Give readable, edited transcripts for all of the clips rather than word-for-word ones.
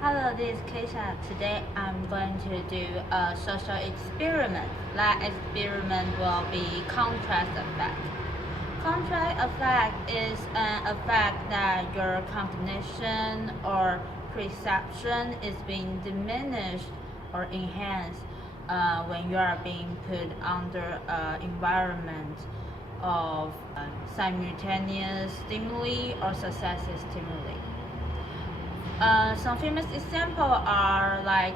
Hello, this is Kesha. Today I'm going to do a social experiment. That experiment will be contrast effect. Contrast effect is an effect that your cognition or perception is being diminished or enhanced when you are being put under an environment of simultaneous stimuli or successive stimuli. Some famous examples are like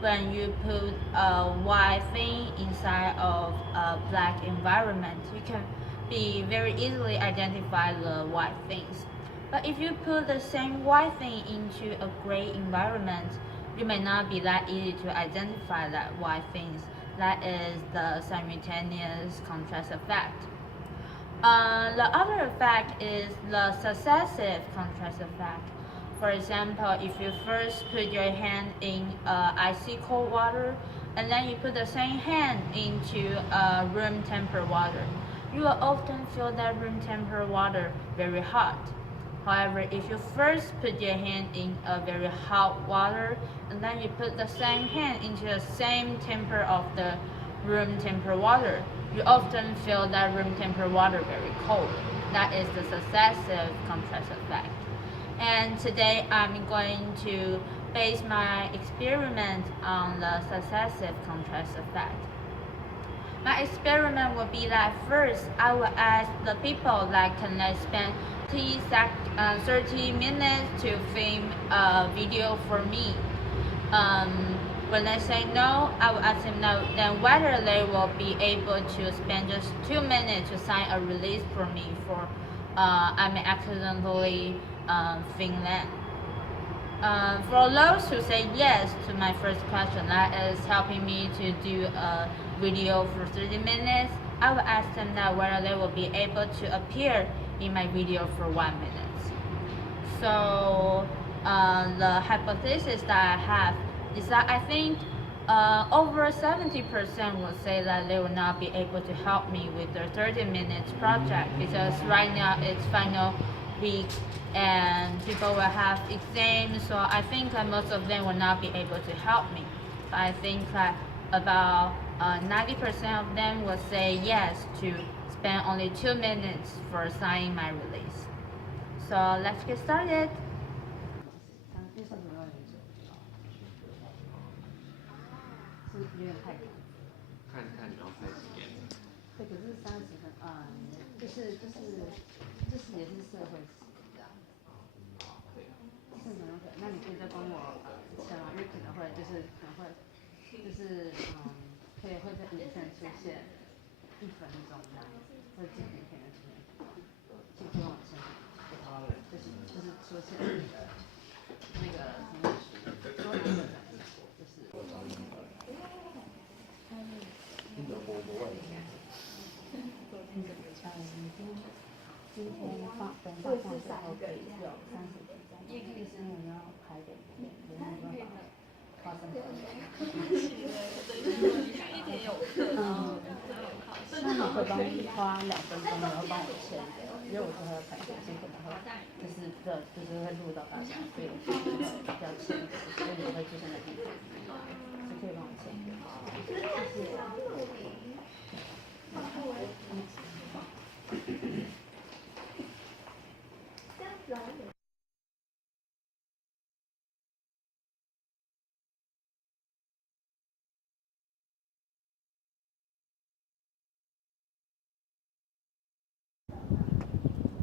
when you put a white thing inside of a black environment, you can be very easily identify the white things. But if you put the same white thing into a gray environment, you may not be that easy to identify that white things. That is the simultaneous contrast effect. The other effect is the successive contrast effect. For example, if you first put your hand in icy cold water and then you put the same hand into room temperature water, you will often feel that room temperature water very hot. However, if you first put your hand in a very hot water and then you put the same hand into the same temperature of the room temperature water, you often feel that room temperature water very cold. That is the successive contrast effect. And today I'm going to base my experiment on the successive contrast effect. My experiment will be that first I will ask the people that can spend 30 minutes to film a video for me. When they say no, I will ask them no, then whether they will be able to spend just 2 minutes to sign a release for me for I may accidentally film them. For those who say yes to my first question, that is helping me to do a video for 30 minutes, I will ask them that whether they will be able to appear in my video for 1 minute. So the hypothesis that I have is that I think over 70% will say that they will not be able to help me with their 30 minutes project because right now it's final week and people will have exams, so I think that most of them will not be able to help me. But I think that about 90% of them will say yes to spend only 2 minutes for signing my release. So let's get started. 是有点太赶。看你要拍几点？对，可是30分，就是也是社会史这样。可以啊。是可能可以，那你可以再帮我签吗？因为可能会可以会在影片出现1分钟这样，会进影片的出现，请可以帮我签，就是出现那个什么多难的感觉，就是。今天等下放之后可以有30分钟，意思我们要拍点片，有没有办法发生什么？一天有课，然后考试。那你会花2分钟，然后帮我签的，因为我说还要拍片，所以可能会就是会录到大家，所以我就是会要签的，所以我会出现在地方，就可以帮我签的，谢谢。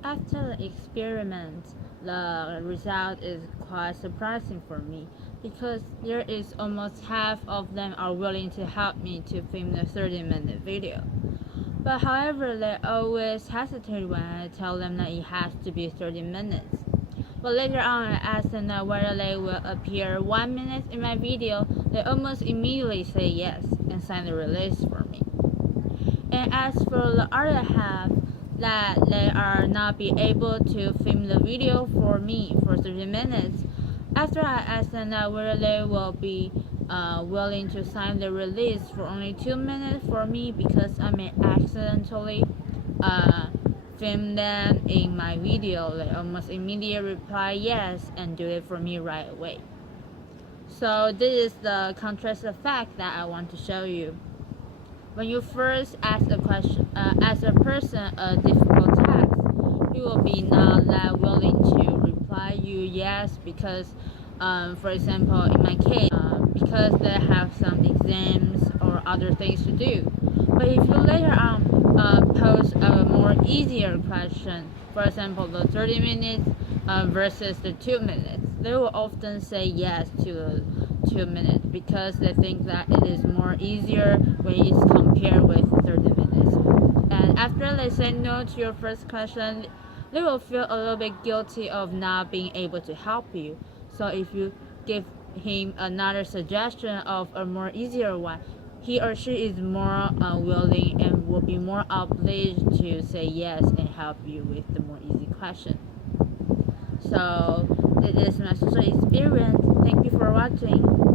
After the experiment, the result is quite surprising for me because there is almost half of them are willing to help me to film the 30-minute video. But however, they always hesitate when I tell them that it has to be 30 minutes. But later on, I asked them that whether they will appear 1 minute in my video. They almost immediately say yes and sign the release for me. And as for the other half, that they are not be able to film the video for me for 30 minutes, after I asked them that whether they will be willing to sign the release for only 2 minutes for me because I may accidentally film them in my video, they almost immediately reply yes and do it for me right away. So this is the contrast effect that I want to show you. When you first ask a question, ask a person a difficult task, he will be not that willing to reply you yes because, for example, in my case, because they have some exams or other things to do. But if you later on pose a more easier question, for example, the 30 minutes versus the 2 minutes, they will often say yes to the 2 minutes because they think that it is more easier when it's compared with 30 minutes. And after they say no to your first question, they will feel a little bit guilty of not being able to help you. So if you give him another suggestion of a more easier one, he or she is more willing and will be more obliged to say yes and help you with the more easy question. So this is my social experience. Thank you for watching.